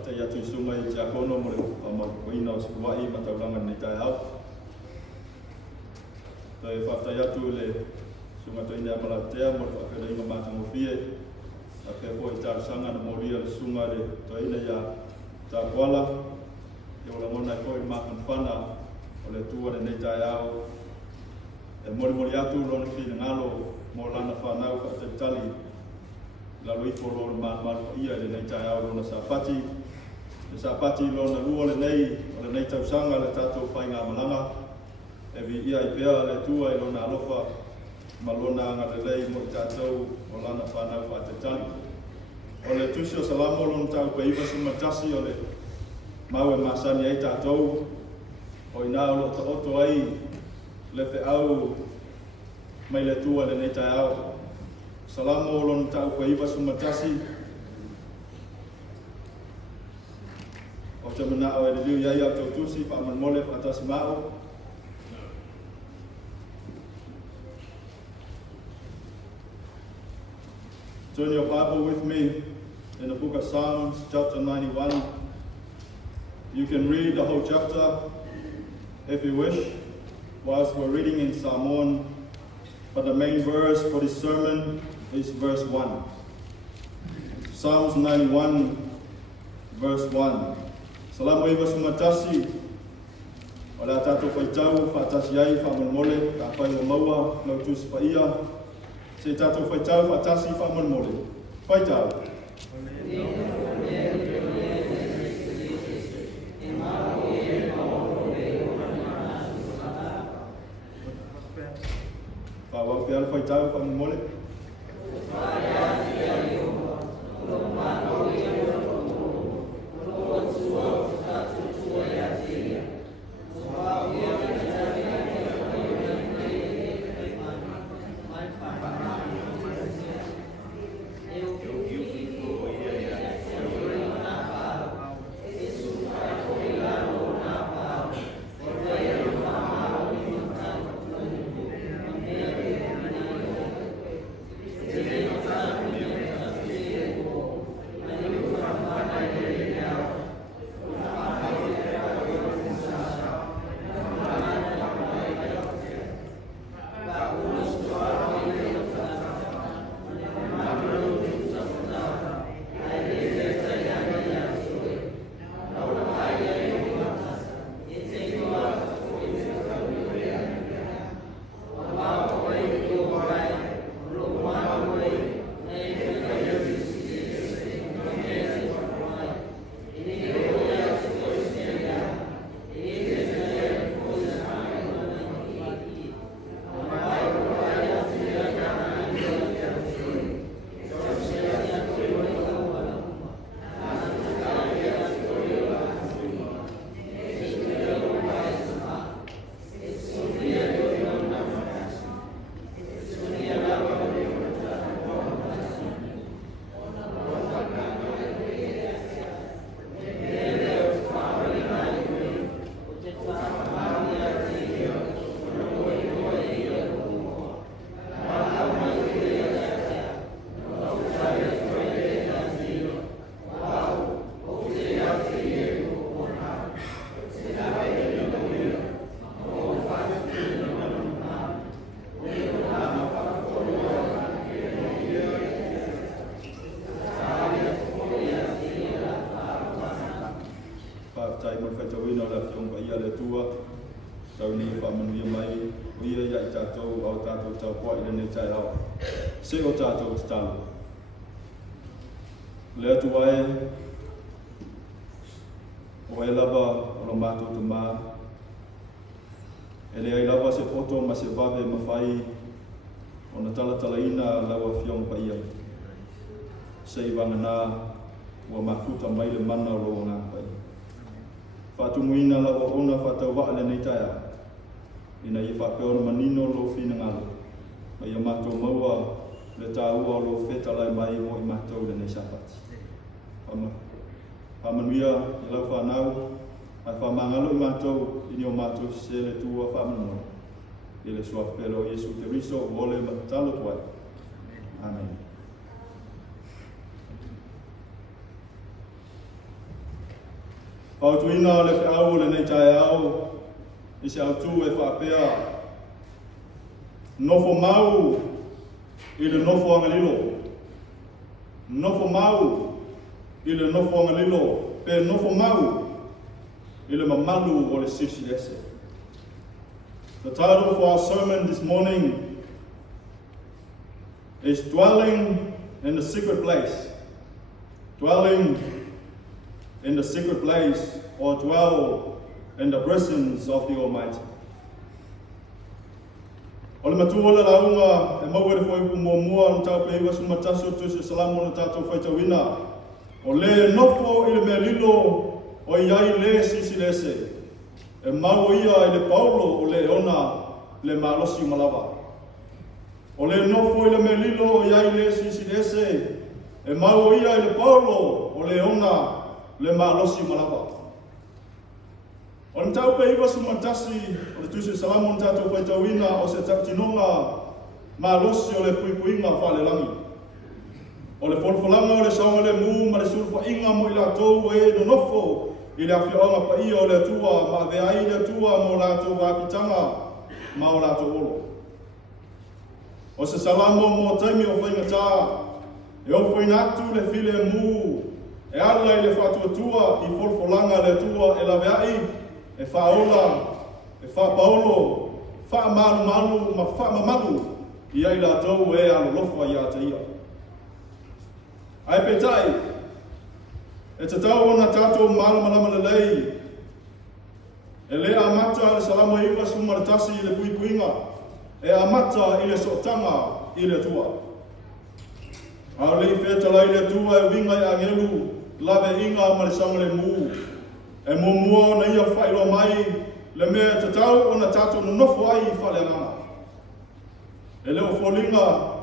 whakata i atu sunga i tia kono mo le whaina o Sikuai ma tauranga nei tai au. Tai whakata i atu le sunga toina amalatea mo le whakata inga mātango fie. A pia po i tārsanga na moria le sunga le toina i a tā kuala. E ola ngona i po i mātan whana o le tua le nei tai au. E mori atu rona whina ngalo mo lana whanau whakatali. La loifo lona māmaru ia le nei tai au lona Sapati. Le Sapati lona lua le nei tausanga le tātou whai ngā malanga. E vi ia i pea le tua i lona alofa ma lona anga le lei mo i tātou o lana whanau whakatali. O le tusi o salamo lona tau peiwa sumatasi o le mau e masani ai tātou. O ina o lo ta oto ai le fe au mai le tua le nei tai au. Salamo lon tau peiwa sumatasi. O te mana o e liu iai au tau tusi pa man mole whakatasi mao. Turn your Bible with me in the book of Psalms, chapter 91. You can read the whole chapter if you wish, whilst we're reading in Psalm 1. But the main verse for this sermon is verse 1. Psalms 91, verse 1. Salamu iwa sumatasi, o la tātou whaitau, whaatasi ai, whamonmole, ka whai o maua, lau tūsi pa ia. Se tātou whaitau, whaatasi, whamonmole. Whaitau. Whawau pe ala whaitau, whamonmole. Se o tātou te talo. Lea tuae, o e lava o lo mātou te mā. E lea i lava se poto ma se vawe mawhai o na talatala ina laua whiong pa ia. Se i wanga nā ua mafuta mai le mana o lo ngā pai. Whātumuina laua ona whātau waa le nei taia. Ina i whāpeona manino lo whina ngalo. Ma ia mātou maua le tāua o lo whetalai mai mo i mātou le nei Sapati. Whamanuia i lau whanau, ai whamangalo i mātou, ini o mātou se le tua whamanua. I le suafelo Jesu te riso, o le matalo tuai. Amen. Whautuina le whiau le nei tae au, I se au tū e whapea. Nofo mau I le nofo angalilo. Nofo mau I le nofo angalilo. Pe nofo mau I le mamalu o le sisi ese. The title for our sermon this morning is Dwelling in the Secret Place. Dwelling in the secret place, or dwell in the presence of the Almighty. O le matua le launga e mau e foi mua o tau pe iwa sumataso tu se salamo na tatou whaitawina. O le nofo I le mea lilo o iai le sisi lese. E mau ia I le paulo o le ona le malosi malawa. O le nofo I le mea lilo o iai le sisi lese. E mau ia I le paulo o le ona le malosi malawa. O le tau pe iwa sumatasi o le tuse salamo na tatou whaitawina o se tautinonga malosi o le puipuinga whalelangi. O le folfolanga o le saunga le mu ma le sulfa inga mo I latou e no nofo I le awhionga pa ia o le atua ma veai le atua mo latou wapitanga ma o latou olo. O se salamo mo taimi o whaingata e o whainatu le file mu e ala I le whatuatua I folfolanga le atua e la veai e whaola, e whapaolo, whaamalu ma whaamamalu I ai latou e alolofa I ata ia. Ai petai, e te tau ona tātou malamalama le lei, e le amata le salamo iwa sumaratasi I le puipuinga, e amata I le sotanga I le tua. Au lei whetalai le tua e winga I angelu, lave inga ma le saunga le mu, e mumua na ia whairo mai, le mea te tau ona tātou no nofo ai I whaleanganga. E leo wholinga,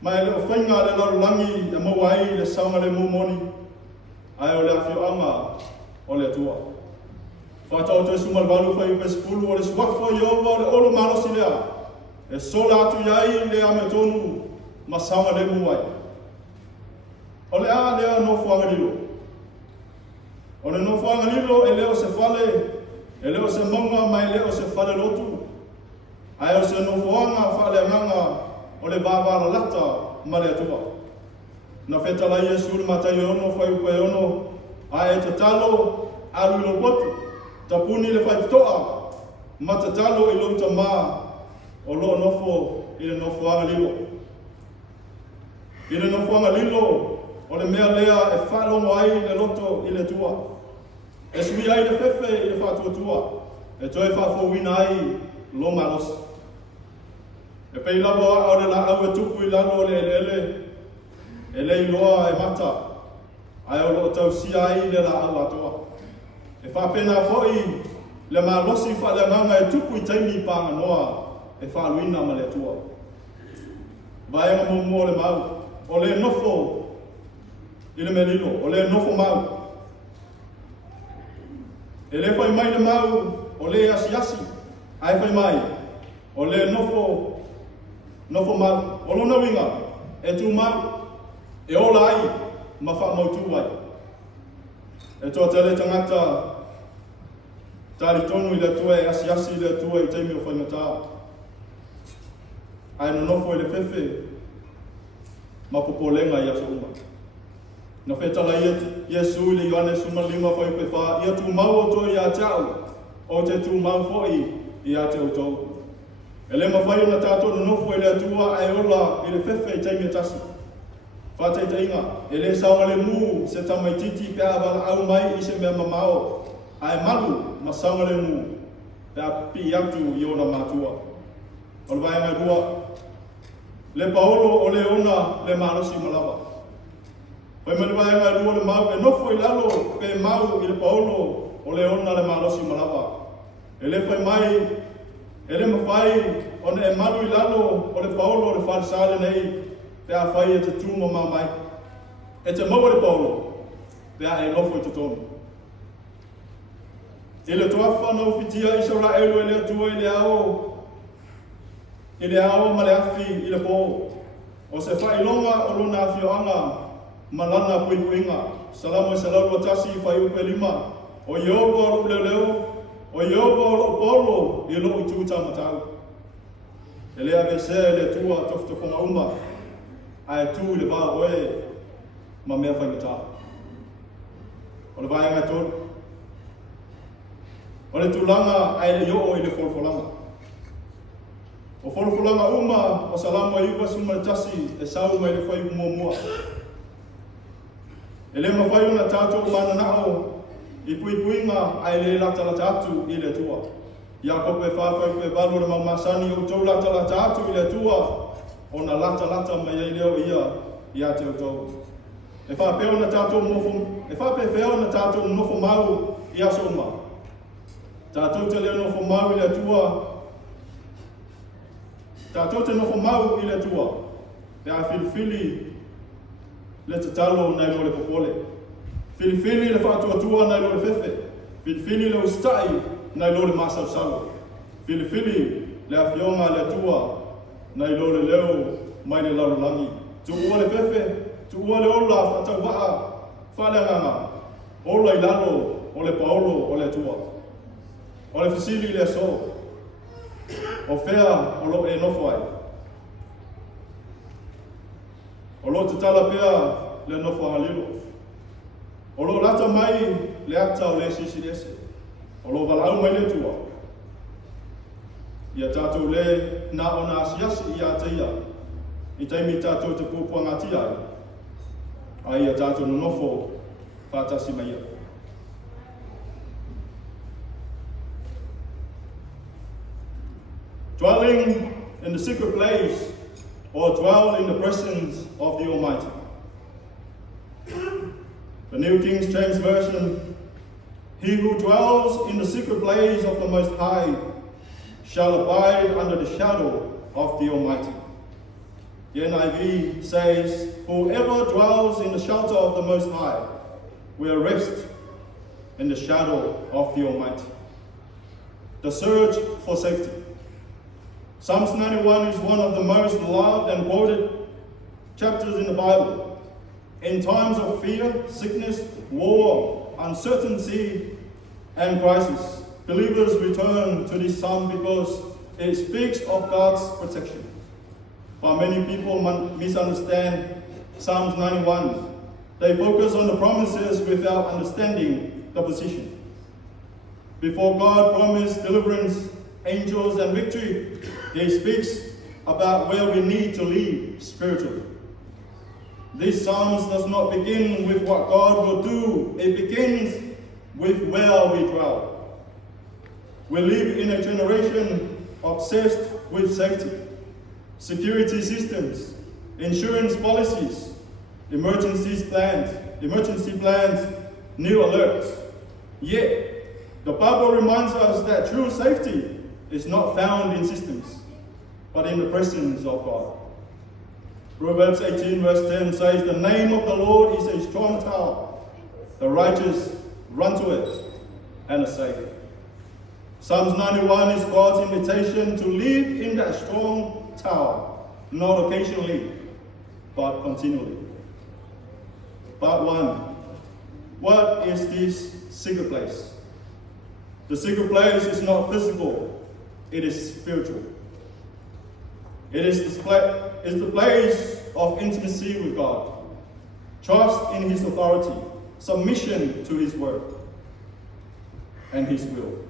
mai le whainga le larulangi e mawai le saunga le mumoni, ai o le awhioanga o le atua. Whatau te sumalwalu whai upe sifulu o le suwakfo I ova o le olo malosi lea, e sola atu iai le ametonu ma saunga le muwai. O le a lea nofo angalilo. O le nofo angalilo e leo se fale, e leo se maunga mai leo se fale lotu, ai o se nofoanga fale anganga o le vavara lata ma le atua. Na whetala Iesu le matai ono whai upe ono, a e te talo alu ilo watu, tapuni le whai toa, ma te talo I louta maa o lo nofo I le nofo angalilo. I le nofo angalilo o le mea lea e whalongo ai le loto I le tua. E sui ai le fefe I le whatuatua, e toi whafowina ai lo malos. E pei lawa au le la au e tupu I lano le e le iloa e mata, ai o lo tau si ai le la au atoa. E whapena foi le malosi whaleanganga e tupu I taimi panga noa e whaluina ma le tua. Vaenga mo le mau, o le nofo I le melilo, o le nofo mau. E le whai mai le mau, o le asi, ai whai mai, o le nofo mau, o lona winga, e tu mau, e ola ai, ma wha mautu ai. E toa tele tangata, tari tonu I le tua e asi le tua I teimi o whaingata. Ai no nofo I le fefe, ma popolenga I aso uma. Na whetala Iesu I le Ioane suma lima whai upe wha, ia tu mau o toi a tau, o te tu mau foi I a te autou. E le mawhai o na tātou no nofo I le atua ai ola I le fefe I taimi atasi. Whatai te inga, e le saunga le mu se tamaititi pe a wala au mai I se mea mamao, ai malu ma saunga le mu, pe a pi atu I ona mātua. O le vai mai rua, le paolo o le ona le malosi malawa. Pai mani vai mai rua le mau e nofo I lalo pe mau I le paolo o le ona le malosi malawa. E le fai mai, e le mawhai o ne e malu I lalo o le paolo o le wharisale nei, pe a whai e te tūma mai. E te maua le paolo, pe a e nofo I te tonu. E le toa whanau whitia I saura elu e le atua I le ao ma le afi I le pō. O se whailonga o luna awhioanga, malana puipuinga, salamo e salau atasi whai upe lima, O Yehova o leo, o Yehova o polo, I lo I tu tamatau. E lea me se le tua tofutofonga uma, ai tu le wā oe, ma mea whaingata. O le vai ngai tōru. O le tūlanga ai le yo I le wholwholanga. O wholwholanga uma o salama I uwa suma tasi e sau mai le whai mua. E le mawhai una tātou mana nao I puipuinga ai le lata atu I le tua. Ia kope whāwhai pe walu na mamasani o tau lata atu I le tua o na lata mai ai leo ia te o tau. E whapeo na tātou nofo, e whapewheo na tātou nofo mau I aso uma. Tātou te leo nofo mau I le tua. Tātou te nofo mau I le tua. Te a whiliwhili le te talo nei lo le popole. Whiliwhili le whātuatua nei lo le whewhe. Whiliwhili le ustai nei lo le masausalo. Whiliwhili le awhionga le tua nei lo le leo mai le larulangi. Tu ua le whewhe, tu ua le ola whatau waa, whaleanganga. Ola I lalo o le paolo o le tua. O le whisili le so. O whea o lo e nofo ai. O lo te tala pea le nofo halilo. O lo lata mai le ata o le sisilese. O lo walau mai le tua. Ia tātou le na o na asiasi ia te ia. I teimi tātou te pūpuanga ti ai. Ai ia tātou nofo whātasi mai ia. Dwelling in the secret place or dwell in the presence of the Almighty. The New King James Version, he who dwells in the secret place of the Most High shall abide under the shadow of the Almighty. The NIV says, whoever dwells in the shelter of the Most High will rest in the shadow of the Almighty. The search for safety. Psalms 91 is one of the most loved and quoted chapters in the Bible. In times of fear, sickness, war, uncertainty, and crisis, believers return to this psalm because it speaks of God's protection. While many people misunderstand Psalms 91, they focus on the promises without understanding the position. Before God promised deliverance, angels, and victory, He speaks about where we need to live spiritually. This Psalms does not begin with what God will do. It begins with where we dwell. We live in a generation obsessed with safety, security systems, insurance policies, emergency plans, new alerts. Yet, the Bible reminds us that true safety is not found in systems, but in the presence of God. Proverbs 18 verse 10 says, the name of the Lord is a strong tower. The righteous run to it and are safe. Psalms 91 is God's invitation to live in that strong tower, not occasionally, but continually. Part 1. What is this secret place? The secret place is not physical, it is spiritual. It is the place of intimacy with God, trust in His authority, submission to His word, and His will.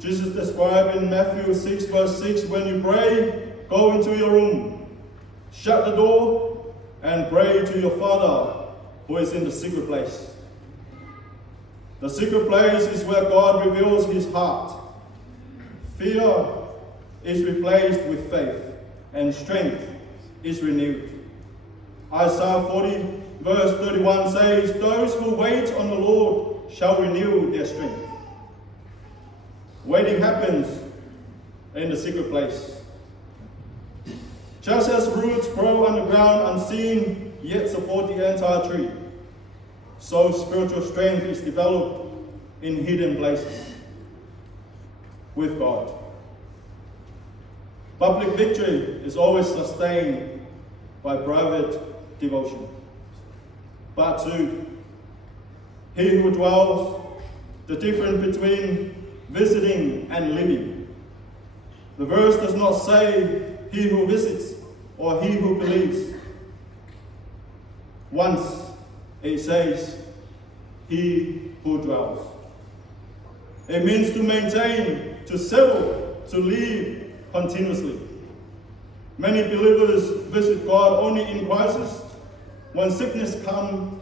Jesus described in Matthew 6 verse 6, when you pray, go into your room, shut the door, and pray to your Father who is in the secret place. The secret place is where God reveals His heart. Fear is replaced with faith, and strength is renewed. Isaiah 40 verse 31 says, those who wait on the Lord shall renew their strength. Waiting happens in the secret place. Just as roots grow underground unseen, yet support the entire tree, so spiritual strength is developed in hidden places with God. Public victory is always sustained by private devotion. Part 2. He who dwells the difference between visiting and living. The verse does not say he who visits or he who believes. Once it says he who dwells. It means to maintain, to settle, to live continuously. Many believers visit God only in crisis, when sickness comes,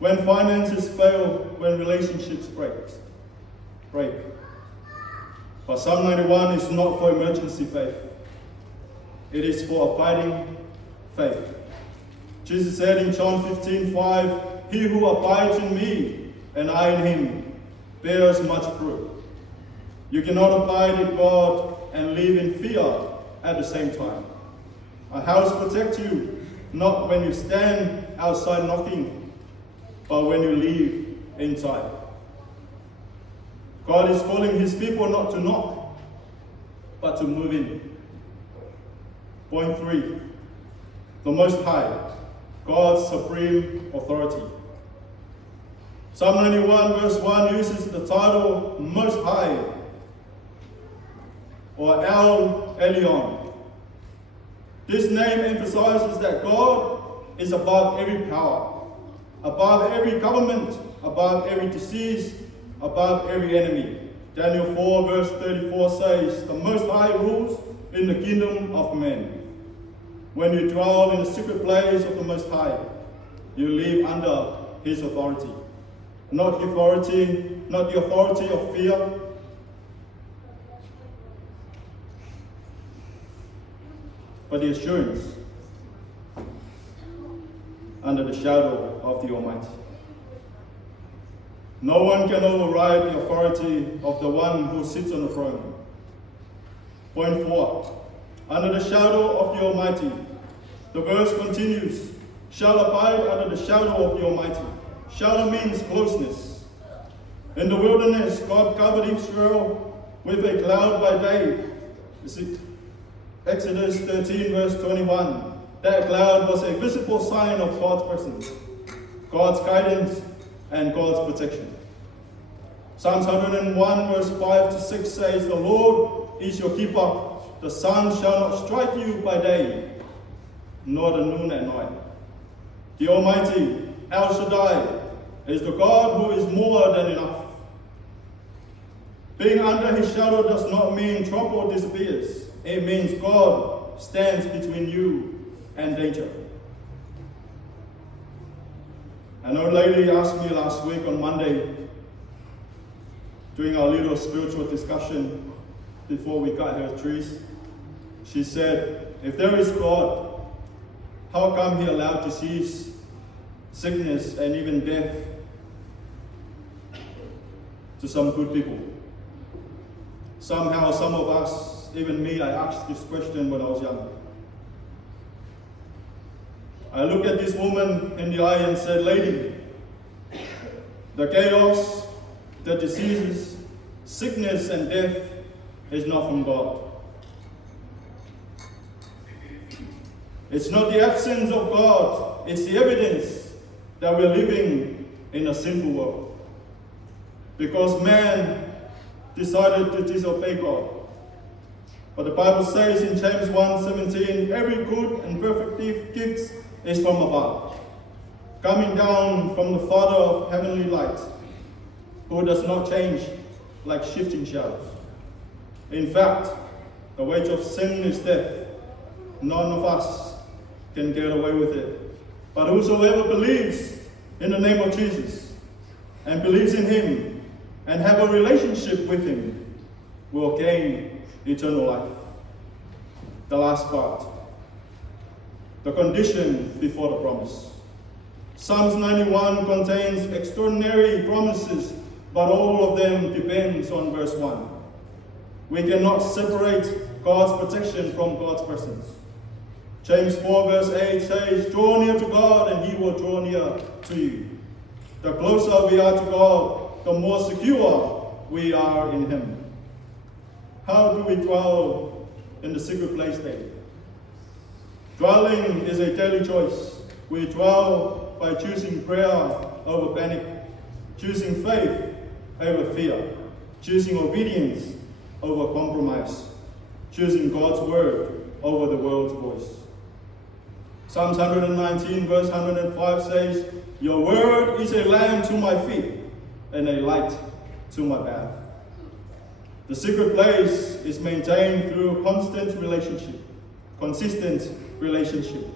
when finances fail, when relationships break. But Psalm 91 is not for emergency faith. It is for abiding faith. Jesus said in John 15:5, "He who abides in me and I in him bears much fruit." You cannot abide in God and live in fear at the same time. A house protects you not when you stand outside knocking, but when you live inside. God is calling his people not to knock, but to move in. Point 3, the Most High, God's supreme authority. Psalm 91 verse 1 uses the title Most High, or El Elyon. This name emphasizes that God is above every power, above every government, above every disease, above every enemy. Daniel 4 verse 34 says, "The Most High rules in the kingdom of men." When you dwell in the secret place of the Most High, you live under his authority. Not the authority of fear, but the assurance under the shadow of the Almighty. No one can override the authority of the one who sits on the throne. Point 4, under the shadow of the Almighty. The verse continues, shall abide under the shadow of the Almighty. Shadow means closeness. In the wilderness, God covered Israel with a cloud by day. Exodus 13 verse 21. That cloud was a visible sign of God's presence, God's guidance, and God's protection. Psalms 101 verse 5 to 6 says, "The Lord is your keeper. The sun shall not strike you by day, nor the moon at night." The Almighty, El Shaddai, is the God who is more than enough. Being under his shadow does not mean trouble disappears. It means God stands between you and danger. An old lady asked me last week on Monday, during our little spiritual discussion before we cut her trees, she said, if there is God, how come he allowed disease, sickness, and even death to some good people? Somehow, some of us, even me, I asked this question when I was young. I looked at this woman in the eye and said, "Lady, the chaos, the diseases, sickness, and death is not from God. It's not the absence of God, it's the evidence that we're living in a sinful world. Because man decided to disobey God. But the Bible says in James 1:17, every good and perfect gift is from above, coming down from the Father of heavenly light, who does not change like shifting shadows. In fact, the wage of sin is death. None of us can get away with it. But whosoever believes in the name of Jesus and believes in him and have a relationship with him will gain eternal life." The last part, the condition before the promise. Psalms 91 contains extraordinary promises, but all of them depends on verse 1. We cannot separate God's protection from God's presence. James 4 verse 8 says, "Draw near to God and he will draw near to you." The closer we are to God, the more secure we are in him. How do we dwell in the secret place then? Dwelling is a daily choice. We dwell by choosing prayer over panic, choosing faith over fear, choosing obedience over compromise, choosing God's word over the world's voice. Psalms 119 verse 105 says, "Your word is a lamp to my feet and a light to my path." The secret place is maintained through consistent relationship,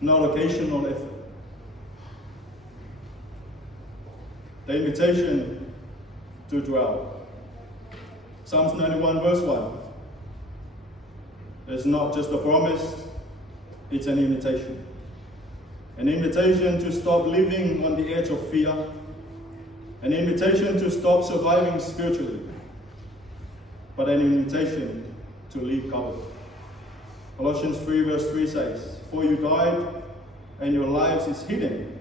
not occasional effort. The invitation to dwell. Psalms 91 verse 1 is not just a promise, it's an invitation. An invitation to stop living on the edge of fear. An invitation to stop surviving spiritually. But an invitation to live covered. Colossians 3 verse 3 says, "For you died, and your lives is hidden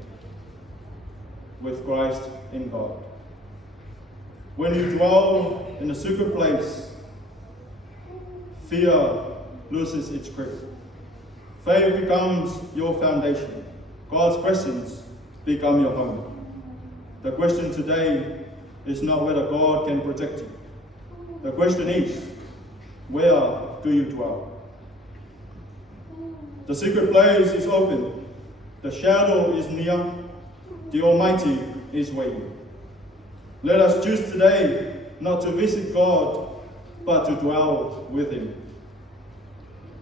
with Christ in God." When you dwell in the secret place, fear loses its grip. Faith becomes your foundation. God's presence becomes your home. The question today is not whether God can protect you. The question is, where do you dwell? The secret place is open. The shadow is near. The Almighty is waiting. Let us choose today not to visit God, but to dwell with Him.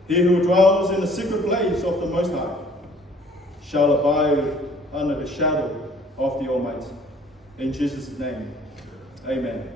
He who dwells in the secret place of the Most High shall abide under the shadow of the Almighty. In Jesus' name, amen.